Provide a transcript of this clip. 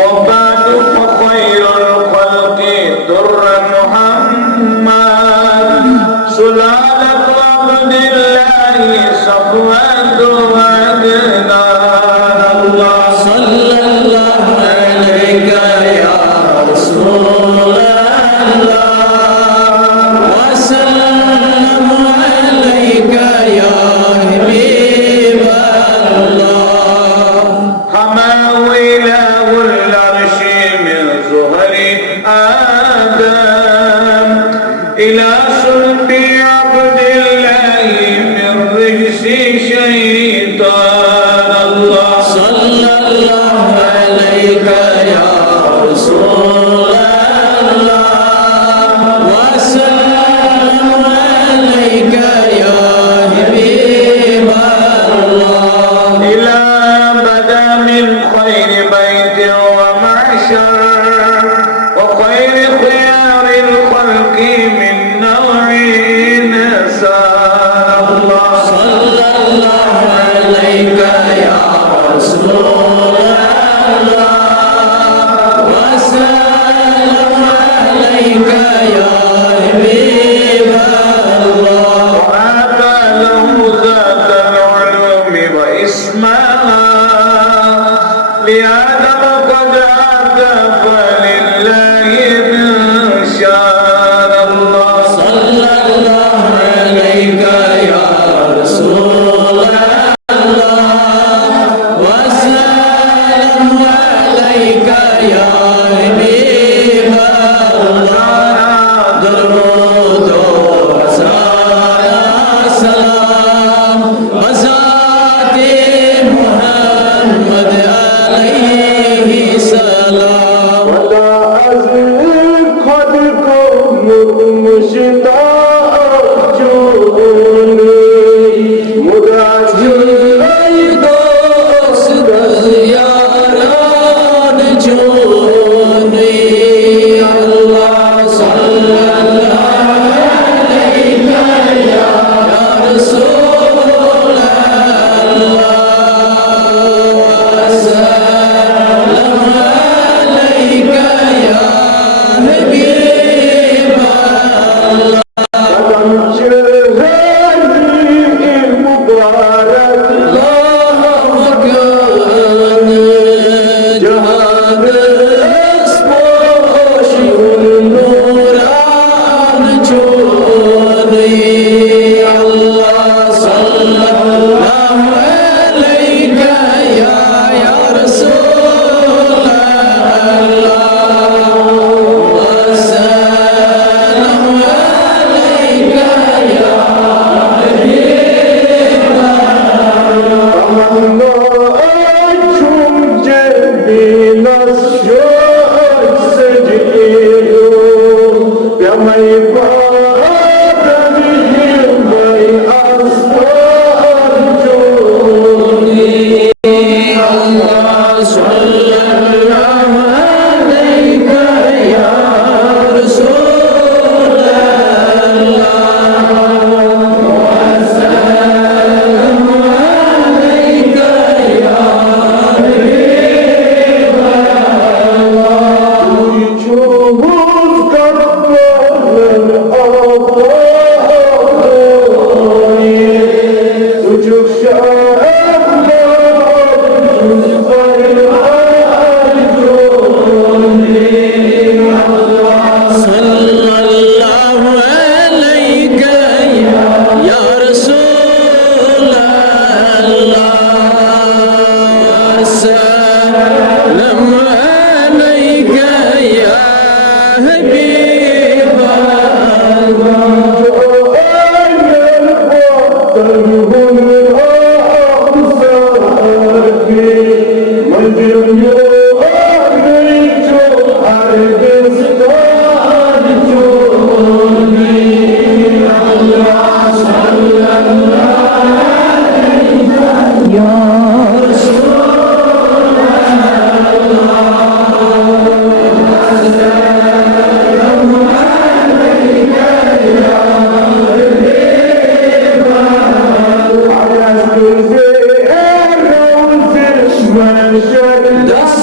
وبعد فخير الخلق در محمد سلالة عبد الله صفوة عدنان الله صلى الله عليك يا رسول الله وسلم عليك يا حبيب الله حماه إله العرش من زهر آدم إلى صلب عبد الله من رجس شيطان الله صلى الله عليك يا رسول الله وسلم عليك يا حبيب الله إلى بدا من خير بيت ومعشر وخير خيار الخلق من نوع نساء الله صلى الله عليك يا رسول الله وسلم عليك يا حبيب الله وآتى له ذات العلوم واسمها لآدم قد آتى فلله إن شاء الله صلى الله عليك يا رسول الله وسلم عليك يا حبيب الله درود وسلام وزاتي محمد عليه سلام ولا أزل قد كن مشتاق جوني مدعجل دوست ياران جوني الله صلى الله عليك يا رسول الله وسلم عليك يا حبيب الله قدم شهري مبارك الله وكان جهاد اسبوش النوران جوني الله صلى الله عليك يا رسول الله وسلم عليك يا حبيب الله أجهم جبين الشوق سجيلو يا ميباد بهم بي أصفار جوني الله صلى الله عليك يا رسول الله وسلم عليك يا حبيب الله وجوه كرم الأبرار وجوه شعبنا صلى الله عليك يا رسول الله وسلم عليك يا حبيب الله Das